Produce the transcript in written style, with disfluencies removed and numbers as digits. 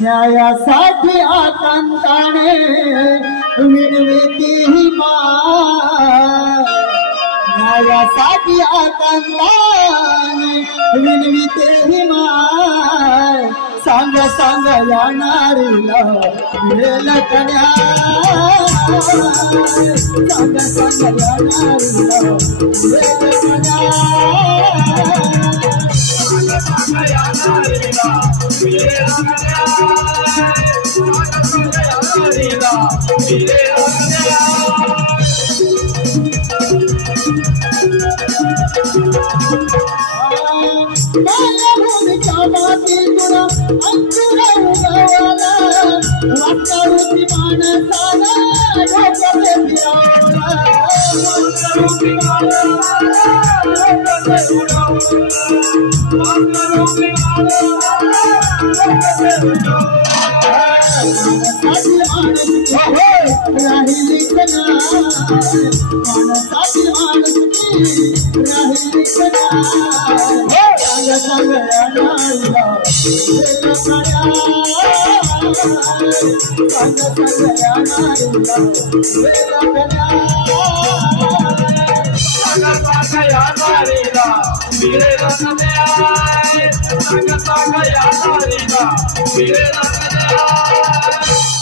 न्यायासाठी आकांताने विनविती he my, न्यायासाठी आकांताने विनविते he my, सांग सांग या नारीला मिळेल का न्याय, सांग सांग या नारीला मिळेल का न्याय, सांग या नारीला मिळेल का न्याय, सांग या नारीला मिळेल का न्याय। भूमिका बाती तुला अंकुर उगवला, वातावरती माणसाला डोक्यात फिरवला, वातावरती माणसाला डोक्यात उडवला, वातावरती माणसाला डोक्यात उडवला। माणसाची माणुसकी राहिली का नाही, माणसाची माणुसकी राहिली का नाही, सांग सांग या नारीला मिळेल का न्याय, सांग सांग या नारीला मिळेल का न्याय, सांग सांग या नारीला मिळेल का न्याय, सांग सांग या नारीला मिळेल का न्याय।